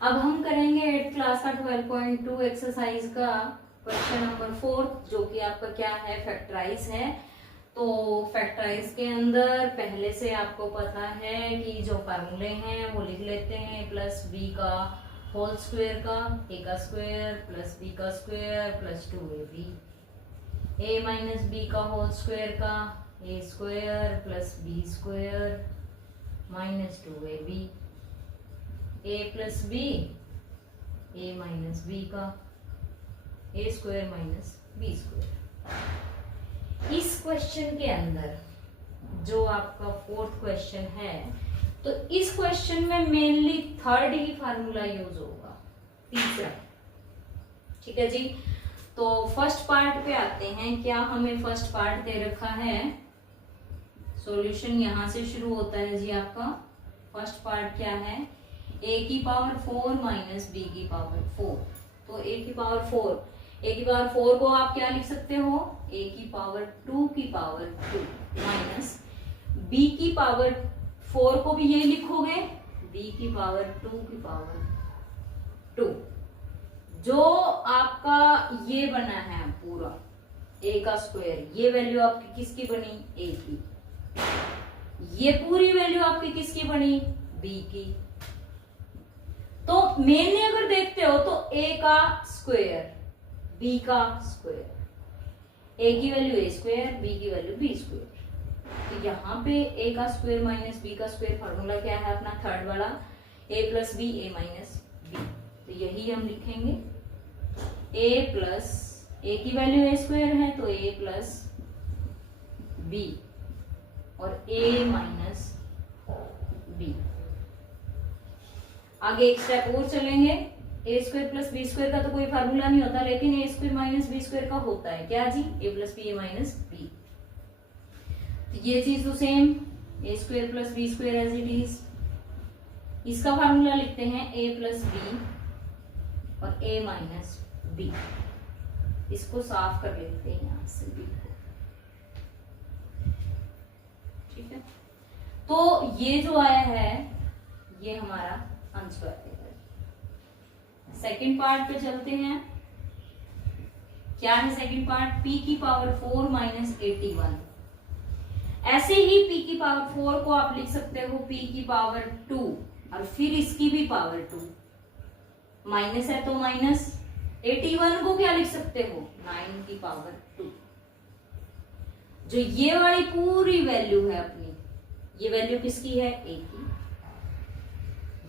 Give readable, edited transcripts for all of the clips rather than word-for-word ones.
अब हम करेंगे 8th क्लास का 12.2 एक्सरसाइज का क्वेश्चन नंबर 4, जो कि आपका क्या है, फैक्टराइज है। तो फैक्टराइज के अंदर पहले से आपको पता है कि जो फार्मूले हैं वो लिख लेते हैं। प्लस बी का होल स्क्वायर का ए का स्क्वायर प्लस बी का square plus 2ab, a minus b का होल स्क्वायर का a square plus b square minus 2ab, a plus b a minus b का a square minus b square. इस question के अंदर जो आपका 4th क्वेश्चन है, तो इस क्वेश्चन में मेनली थर्ड ही फार्मूला यूज होगा, तीसरा। ठीक है जी। तो फर्स्ट पार्ट पे आते हैं। क्या हमें फर्स्ट पार्ट दे रखा है, सॉल्यूशन यहां से शुरू होता है जी आपका। फर्स्ट पार्ट क्या है, a की पावर 4 माइनस b की पावर 4। तो a की पावर 4 को आप क्या लिख सकते हो, a की पावर 2 की पावर 2 माइनस b की पावर 4 को भी ये लिखोगे b की पावर 2 की पावर 2। जो आपका ये बना है पूरा a का स्क्वायर, ये वैल्यू आपकी किसकी बनी, a की। ये पूरी वैल्यू आपकी किसकी बनी, b की। तो मेनली अगर देखते हो तो a का स्क्वायर b का स्क्वायर, a की वैल्यू a स्क्वायर b की वैल्यू b स्क्वायर। तो यहाँ पे a का स्क्वायर माइनस b का स्क्वायर फार्मूला क्या है अपना थर्ड वाला, a plus b a minus b. तो यही हम लिखेंगे, a प्लस a की वैल्यू a स्क्वायर है तो a प्लस b और a माइनस b। आगे एक स्टेप और चलेंगे। A square plus b square का तो कोई फार्मूला नहीं होता, लेकिन a square minus b square का होता है। क्या जी, a plus b a minus b. तो ये चीज तो same, a square plus b square as it is. इसका फार्मूला लिखते हैं ए प्लस बी और ए माइनस बी। इसको साफ कर लेते हैं यहां से बी को। ठीक है। तो ये जो आया है ये हमारा आंसर है। सेकंड पार्ट पे चलते हैं। क्या है सेकंड पार्ट, p की पावर 4 माइनस 81। ऐसे ही p की पावर 4 को आप लिख सकते हो p की पावर 2 और फिर इसकी भी पावर 2। माइनस है तो माइनस 81 को क्या लिख सकते हो, 9 की पावर 2। जो ये वाली पूरी वैल्यू है अपनी, ये वैल्यू किसकी है, a की।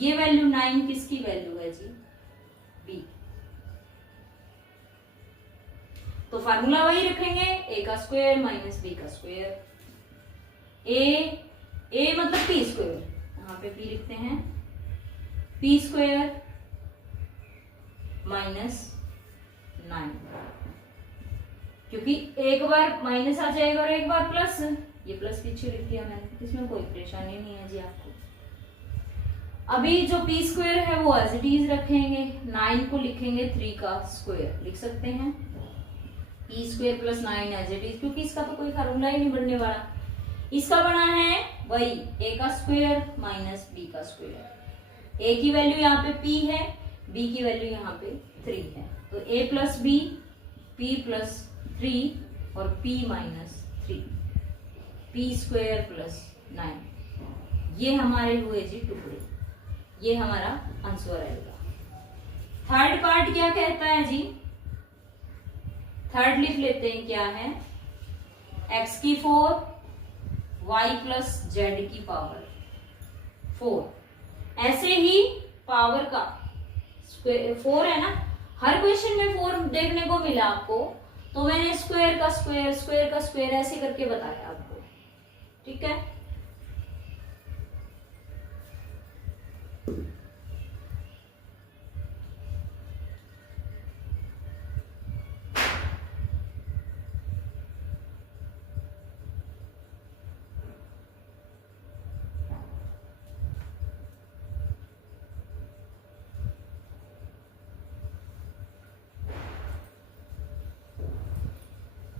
ये वैल्यू 9 किसकी वैल्यू है जी, b। तो फार्मूला वही रखेंगे, a का स्क्वायर माइनस b का स्क्वायर। a मतलब p स्क्वायर, यहां पे p लिखते हैं, p स्क्वायर माइनस 9। क्योंकि एक बार माइनस आ जाएगा और एक बार प्लस, ये प्लस पीछे लिख दिया मैंने, इसमें कोई परेशानी नहीं है जी आपको। अभी जो p स्क्वायर है वो एज इट इज रखेंगे, 9 को लिखेंगे 3 का स्क्वायर, लिख सकते हैं p square plus 9 as it is, क्योंकि इसका तो कोई फार्मूला ही नहीं बनने वाला। इसका बना है वही a का स्क्वायर माइनस b का स्क्वायर। a की वैल्यू यहाँ पे p है, b की वैल्यू यहाँ पे 3 है। तो a plus b, p plus 3 और p minus 3, p square plus 9। ये हमारे हुए जी टुकड़े, ये हमारा आंसर आएगा। थर्ड पार्ट क्या कहता है जी, थर्ड लिख लेते हैं। क्या है, x की 4 y प्लस जेड की पावर 4। ऐसे ही पावर का 4 है ना, हर क्वेश्चन में 4 देखने को मिला आपको, तो मैंने स्क्वायर का स्क्वायर, स्क्वायर का स्क्वायर ऐसे करके बताया आपको। ठीक है।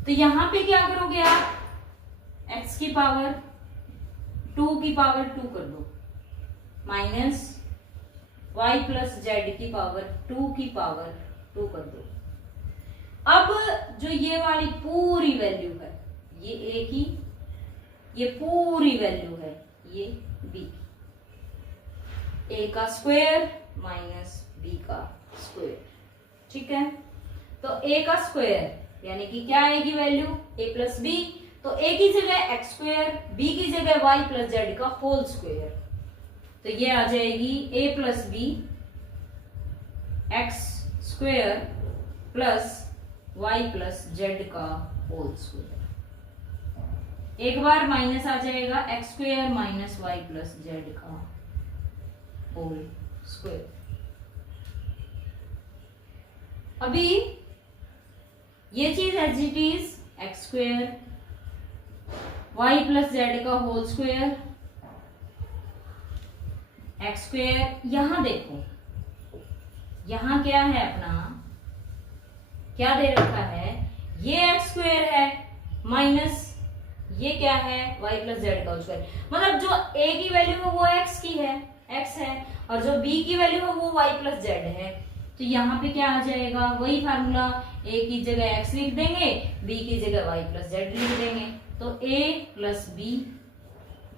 तो यहां पे क्या करोगे आप, x की पावर 2 की पावर 2 कर दो, माइनस y प्लस जेड की पावर 2 कर दो। अब जो ये वाली पूरी वैल्यू है, ये a की, ये पूरी वैल्यू है ये b, a का स्क्वायर माइनस b का स्क्वायर, ठीक है। तो a का स्क्वायर यानी कि क्या आएगी वैल्यू, a प्लस बी, तो a की जगह एक्स स्क्वायर, b की जगह y प्लस जेड का होल स्क्वायर, तो ये आ जाएगी a plus b x square plus y plus z का होल स्क्वायर। एक बार माइनस आ जाएगा, x square minus y plus z का होल स्क्वायर। अभी ये चीज as it is x square y plus z का होल स्क्वायर, एक्स स्क्वायर, यहां देखो यहां क्या है अपना, क्या दे रखा है, ये एक्स स्क्वायर है माइनस ये क्या है वाई प्लस जेड का होल स्क्वायर, मतलब जो a की वैल्यू है वो x की है, x है, और जो b की वैल्यू है वो y प्लस जेड है। तो यहाँ पे क्या आ जाएगा, वही फार्मूला, a की जगह x लिख देंगे, b की जगह y प्लस जेड लिख देंगे, तो a plus b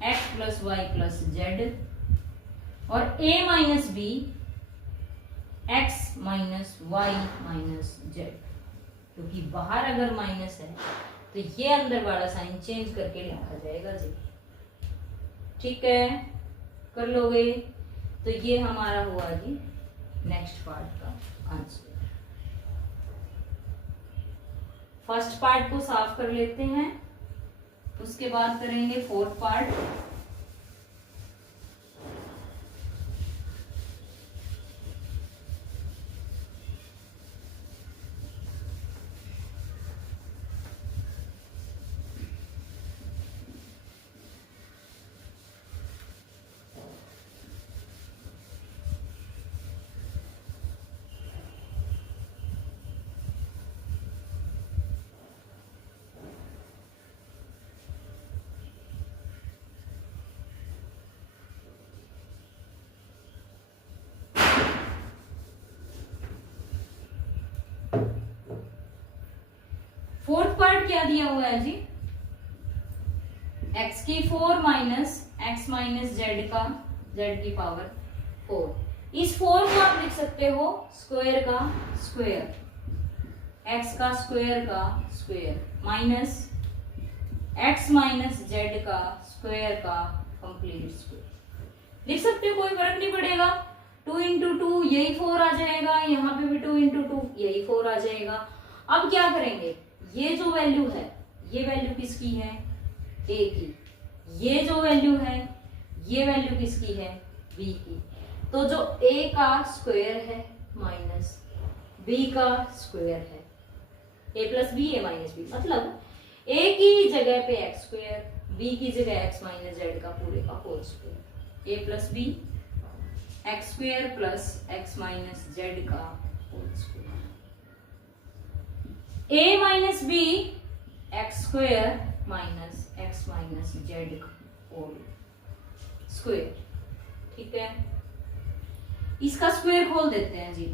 x plus y plus z, और a minus b x minus y minus z, क्योंकि बाहर अगर माइनस है तो ये अंदर वाला साइन चेंज करके लिखा जाएगा जी, ठीक है, कर लोगे। तो ये हमारा हुआ जी नेक्स्ट पार्ट का आंसर। फर्स्ट पार्ट को साफ कर लेते हैं, उसके बाद करेंगे फोर्थ पार्ट। फोर्थ पार्ट क्या दिया हुआ है जी, x की 4 माइनस एक्स माइनस जेड का जेड की पावर 4। इस 4 को आप लिख सकते हो स्क्वायर का स्क्वायर, x का square minus x minus z का स्क्वायर का कंप्लीट स्क्वायर लिख सकते हो, कोई फर्क नहीं पड़ेगा। 2 इंटू 2 यही 4 आ जाएगा, यहाँ पे भी 2 इंटू 2 यही 4 आ जाएगा। अब क्या करेंगे, ये जो वैल्यू है ये वैल्यू किसकी है, a की, ये जो वैल्यू है ये वैल्यू किसकी है, b की, तो जो a का स्क्वायर है माइनस b का स्क्वायर है, a plus b a minus b, मतलब a की जगह पे एक्स स्क्वायर, b की जगह x माइनस जेड का पूरे का whole square, a plus b x square plus x minus z का whole square, a minus b x square minus x minus z whole square, ठीक है। इसका स्क्वायर खोल देते हैं जी,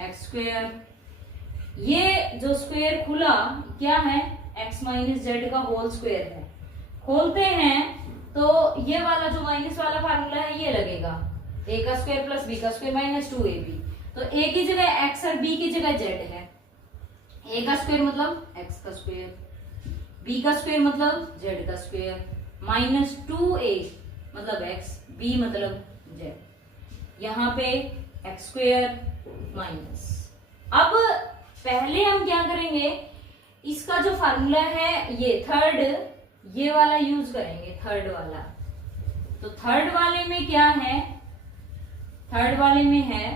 एक्स स्क्वायर, ये जो स्क्वायर खुला क्या है, एक्स माइनस जेड का होल स्क्वायर है, खोलते हैं तो ये वाला जो माइनस वाला फार्मूला है ये लगेगा, a का स्क्वायर प्लस b का स्क्वायर माइनस 2ab, तो a की जगह x और b की जगह z है, a का स्क्वायर मतलब x का स्क्वायर, b का स्क्वायर मतलब z का स्क्वायर, माइनस 2a मतलब x, b मतलब z, यहाँ पे x स्क्वायर माइनस। अब पहले हम क्या करेंगे, इसका जो फार्मूला है ये थर्ड, ये वाला यूज करेंगे, थर्ड वाला। तो थर्ड वाले में क्या है, थर्ड वाले में है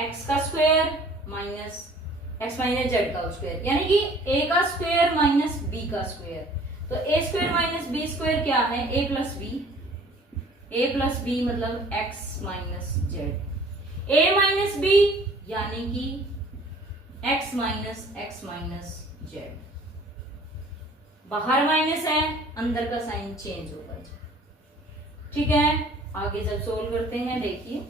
x का square minus x minus z का स्क्वायर, यानी कि a का स्क्वायर माइनस b का स्क्वायर, तो a square minus b square क्या है, a प्लस बी मतलब x minus Z, a minus b यानी कि x माइनस जेड, बाहर माइनस है अंदर का साइन चेंज होगा, ठीक है। आगे जब सोल्व करते हैं देखिए,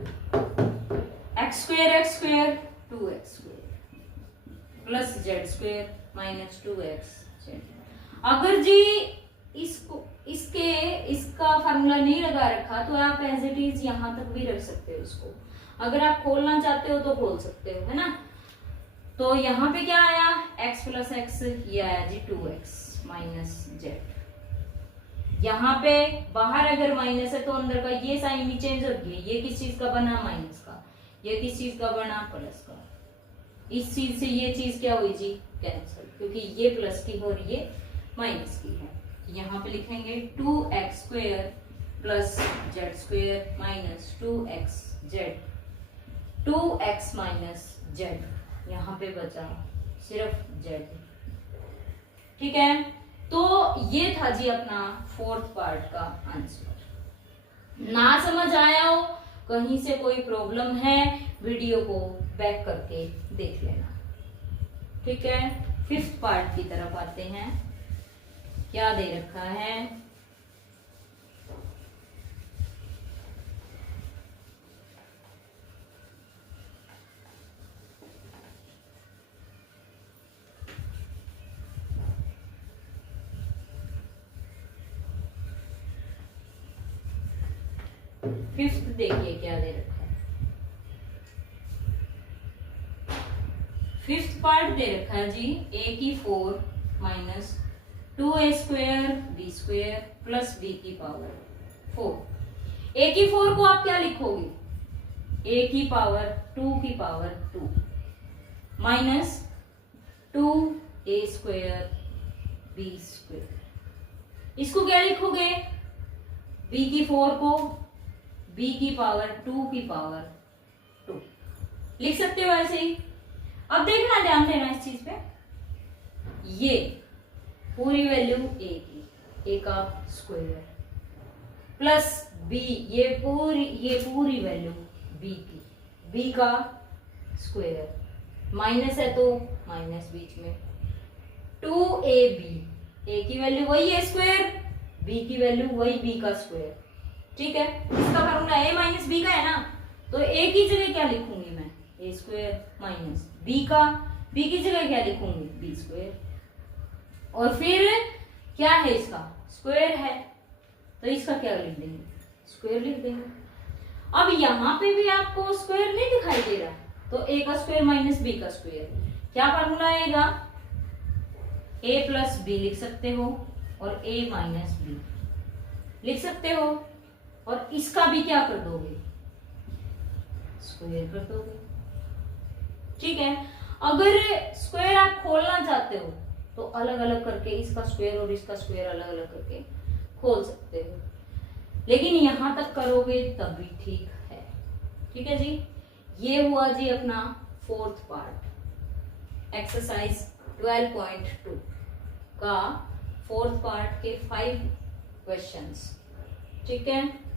x square 2x square plus Z square minus 2x Z. अगर जी इसका फार्मूला नहीं लगा रखा तो आप एज इट इज यहां तक भी रख सकते हो इसको। अगर आप खोलना चाहते हो तो खोल सकते हो, है ना। तो यहाँ पे क्या आया, x प्लस एक्स, ये आया जी 2x माइनस जेड। यहाँ पे बाहर अगर माइनस है तो अंदर का ये साइन भी चेंज हो गया। ये किस चीज का बना, माइनस का। ये किस चीज का बना, प्लस का। इस चीज से ये चीज क्या हुई जी, कैंसिल, क्योंकि ये प्लस की और ये माइनस की है। यहाँ पे लिखेंगे 2x square plus Z square minus 2x Z, 2x minus Z, यहाँ पे बचा सिर्फ जेड। ठीक है, तो ये था जी अपना फोर्थ पार्ट का आंसर। ना समझ आया हो, कहीं से कोई प्रॉब्लम है, वीडियो को बैक करके देख लेना। ठीक है, फिफ्थ पार्ट की तरफ आते हैं। क्या दे रखा है, फिफ्थ देखिए क्या दे रखा है। फिफ्थ पार्ट दे रखा है जी a की 4 minus 2a square b square plus b की पावर 4। a की 4 को आप क्या लिखोगे, a की पावर 2 की power 2 minus 2a square b square. इसको क्या लिखोगे, b की 4 को b की पावर 2 की पावर 2 लिख सकते हो ऐसे ही। अब देखना, ध्यान देना इस चीज पे, ये पूरी वैल्यू a की, a का स्क्वायर प्लस b, ये पूरी वैल्यू b की, b का स्क्वायर, माइनस है तो माइनस बीच में 2ab, a की वैल्यू वही है स्क्वायर, b की वैल्यू वही b का स्क्वायर। ठीक है, इसका फार्मूला a माइनस बी का है ना, तो a की जगह क्या लिखूंगी मैं, a स्क्वायर माइनस b का, b की जगह क्या लिखूंगी, b स्क्वायर, और फिर क्या है इसका स्क्वायर है तो इसका क्या लिख देंगे, स्क्वायर लिख देंगे। अब यहाँ पे भी आपको स्क्वायर नहीं दिखाई दे रहा, तो a का स्क्वायर माइनस b का स्क्वायर, क्या फार्मूला आएगा, a प्लस b लिख सकते हो और a माइनस b लिख सकते हो, और इसका भी क्या कर दोगे, स्क्वायर कर दोगे। ठीक है, अगर स्क्वायर आप खोलना चाहते हो तो अलग अलग करके इसका स्क्वायर और इसका स्क्वायर अलग अलग करके खोल सकते हो, लेकिन यहां तक करोगे तब भी ठीक है। ठीक है जी, ये हुआ जी अपना फोर्थ पार्ट, एक्सरसाइज 12.2 का फोर्थ पार्ट के 5 क्वेश्चंस। ठीक है।